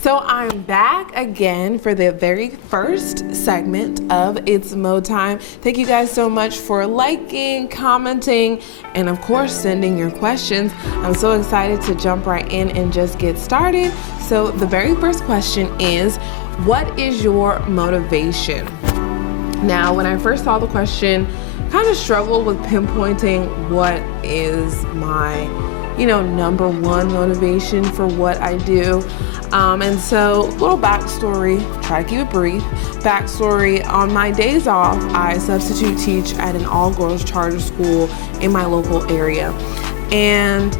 So I'm back again for the very first segment of It's Mo Time. Thank you guys so much for liking, commenting, and of course sending your questions. I'm so excited to jump right in and just get started. So the very first question is, what is your motivation? Now, when I first saw the question, kind of struggled with pinpointing what is my number one motivation for what I do. And so little backstory, try to keep it brief. Backstory, on my days off, I substitute teach at an all-girls charter school in my local area. And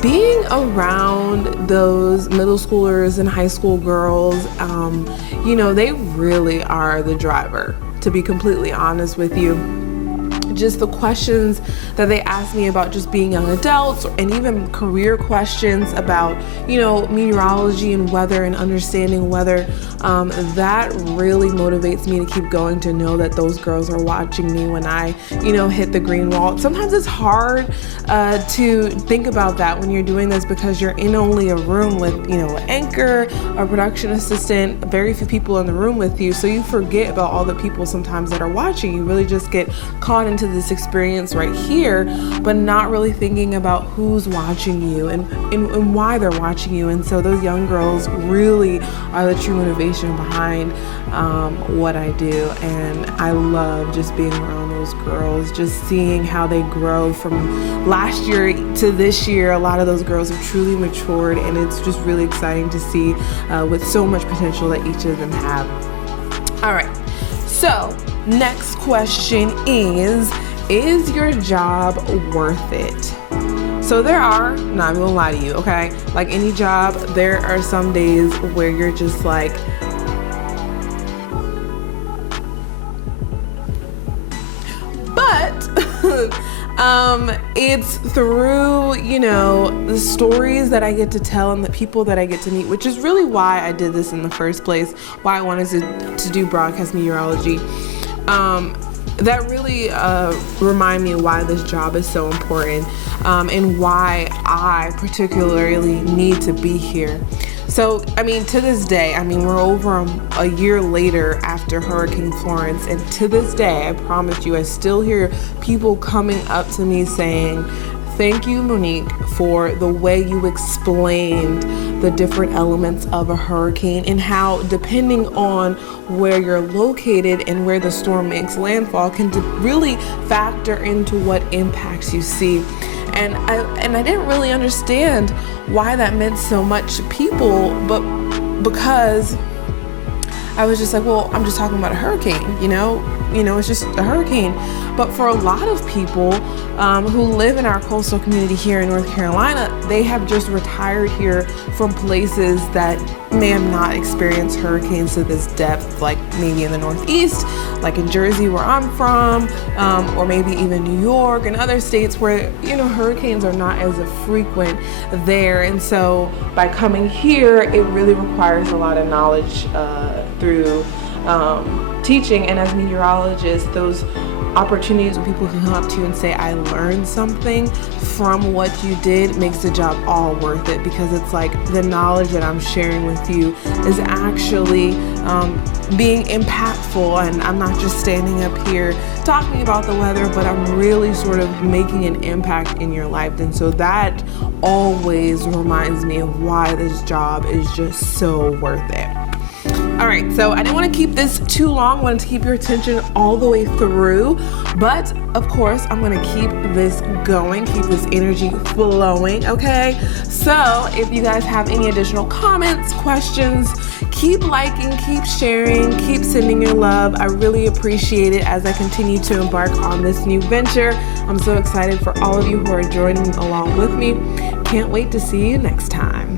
being around those middle schoolers and high school girls, they really are the driver, to be completely honest with you. Just the questions that they ask me about just being young adults, and even career questions about, meteorology and weather and understanding weather, that really motivates me to keep going, to know that those girls are watching me when I, hit the green wall. Sometimes it's hard to think about that when you're doing this, because you're in only a room with, an anchor, a production assistant, very few people in the room with you. So you forget about all the people sometimes that are watching. You really just get caught into this experience right here, but not really thinking about who's watching you and why they're watching you. And so those young girls really are the true motivation behind what I do. And I love just being around those girls, just seeing how they grow from last year to this year. A lot of those girls have truly matured, and it's just really exciting to see with so much potential that each of them have. All right, so next question is your job worth it? So there are, not gonna lie to you, okay? Like any job, there are some days where you're just like, but it's through, the stories that I get to tell and the people that I get to meet, which is really why I did this in the first place, why I wanted to do broadcast meteorology. That really remind me why this job is so important, and why I particularly need to be here. So, to this day, we're over a year later after Hurricane Florence, and to this day, I promise you, I still hear people coming up to me saying, "Thank you, Monique, for the way you explained the different elements of a hurricane, and how, depending on where you're located and where the storm makes landfall, can really factor into what impacts you see." And I didn't really understand why that meant so much to people, but because I was just like, well, I'm just talking about a hurricane, it's just a hurricane. But for a lot of people who live in our coastal community here in North Carolina, they have just retired here from places that may have not experienced hurricanes to this depth, like maybe in the Northeast, like in Jersey where I'm from, or maybe even New York and other states where, hurricanes are not as frequent there. And so by coming here, it really requires a lot of knowledge through teaching. And as meteorologists, those opportunities when people can come up to you and say, I learned something from what you did, makes the job all worth it, because it's like the knowledge that I'm sharing with you is actually being impactful, and I'm not just standing up here talking about the weather, but I'm really sort of making an impact in your life. And so that always reminds me of why this job is just so worth it. All right, so I didn't want to keep this too long. I wanted to keep your attention all the way through, but of course I'm going to keep this going, keep this energy flowing, okay? So if you guys have any additional comments, questions, keep liking, keep sharing, keep sending your love. I really appreciate it as I continue to embark on this new venture. I'm so excited for all of you who are joining along with me. Can't wait to see you next time.